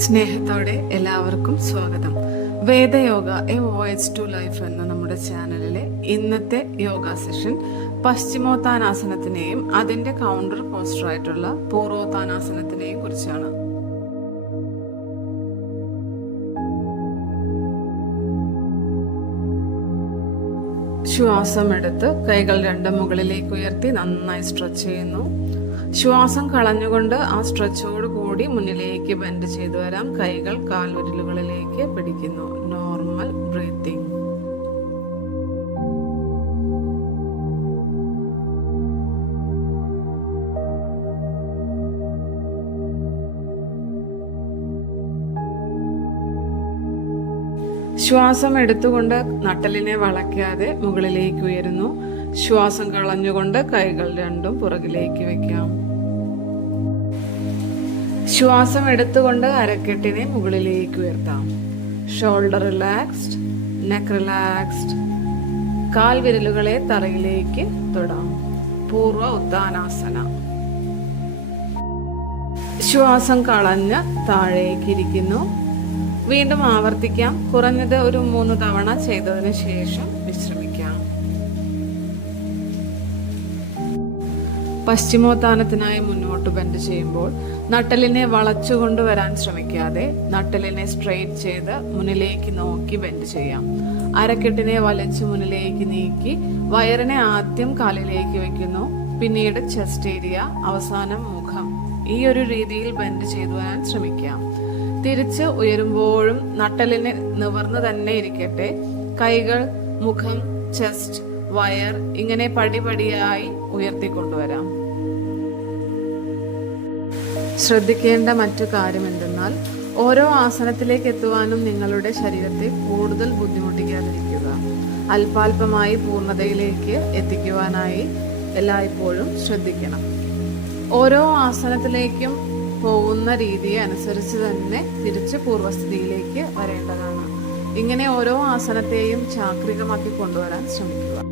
സ്നേഹത്തോടെ എല്ലാവർക്കും സ്വാഗതം. വേദയോഗ എ വോയജ് ടു ലൈഫ് എന്ന നമ്മുടെ ചാനലിലെ ഇന്നത്തെ യോഗ സെഷൻ പശ്ചിമോത്താനാസനത്തിനെയും അതിന്റെ കൗണ്ടർ പോസ്റ്റർ ആയിട്ടുള്ള പൂർവോത്താനാസനത്തിനെയും കുറിച്ചാണ്. ശ്വാസം എടുത്ത് കൈകൾ രണ്ടും മുകളിലേക്ക് ഉയർത്തി നന്നായി സ്ട്രെച്ച് ചെയ്യുന്നു. ശ്വാസം കളഞ്ഞുകൊണ്ട് ആ സ്ട്രെച്ചോട് കൂടി മുന്നിലേക്ക് ബെൻഡ് ചെയ്തു വരാം. കൈകൾ കാൽവിരലുകളിലേക്ക് പിടിക്കുന്നു. Normal breathing. ശ്വാസം എടുത്തുകൊണ്ട് നട്ടലിനെ വളയ്ക്കാതെ മുകളിലേക്ക് ഉയരുന്നു. ശ്വാസം കളഞ്ഞുകൊണ്ട് കൈകൾ രണ്ടും പുറകിലേക്ക് വെക്കാം. ശ്വാസം എടുത്തുകൊണ്ട് അരക്കെട്ടിനെ മുകളിലേക്ക് ഉയർത്താം. Shoulder relaxed, neck relaxed. കാൽ വിരലുകളെ തറയിലേക്ക് തൊടാം. പൂർവ ഉത്താനാസന. ശ്വാസം കളഞ്ഞ് താഴേക്ക് ഇരിക്കുന്നു. വീണ്ടും ആവർത്തിക്കാം. കുറഞ്ഞത് ഒരു 3 തവണ ചെയ്തതിന് ശേഷം വിശ്രമിക്കാം. പശ്ചിമോത്താനത്തിനായി മുന്നോട്ട് ബെൻഡ് ചെയ്യുമ്പോൾ നട്ടലിനെ വളച്ചു കൊണ്ടുവരാൻ ശ്രമിക്കാതെ നട്ടലിനെ സ്ട്രെയിറ്റ് ചെയ്ത് മുന്നിലേക്ക് നോക്കി ബെൻഡ് ചെയ്യാം. അരക്കെട്ടിനെ വലിച്ചു മുന്നിലേക്ക് നീക്കി വയറിനെ ആദ്യം കാലിലേക്ക് വെക്കുന്നു, പിന്നീട് ചെസ്റ്റ് ഏരിയ, അവസാനം മുഖം. ഈ ഒരു രീതിയിൽ ബെൻഡ് ചെയ്തു വരാൻ ശ്രമിക്കാം. തിരിച്ച് ഉയരുമ്പോഴും നട്ടലിനെ നിവർന്ന് തന്നെ ഇരിക്കട്ടെ. കൈകൾ, മുഖം, ചെസ്റ്റ്, വയർ ഇങ്ങനെ പടിപടിയായി ഉയർത്തിക്കൊണ്ടുവരാം. ശ്രദ്ധിക്കേണ്ട മറ്റു കാര്യം എന്തെന്നാൽ ഓരോ ആസനത്തിലേക്ക് എത്തുവാനും നിങ്ങളുടെ ശരീരത്തെ കൂടുതൽ ബുദ്ധിമുട്ടിക്കാതിരിക്കുക. അല്പാൽപമായി പൂർണ്ണതയിലേക്ക് എത്തിക്കുവാനായി എല്ലായ്പ്പോഴും ശ്രദ്ധിക്കണം. ഓരോ ആസനത്തിലേക്കും പോകുന്ന രീതിയെ അനുസരിച്ച് തന്നെ തിരിച്ച് പൂർവ്വസ്ഥിതിയിലേക്ക് വരേണ്ടതാണ്. ഇങ്ങനെ ഓരോ ആസനത്തെയും ചാക്രികമാക്കി കൊണ്ടുവരാൻ ശ്രമിക്കുക.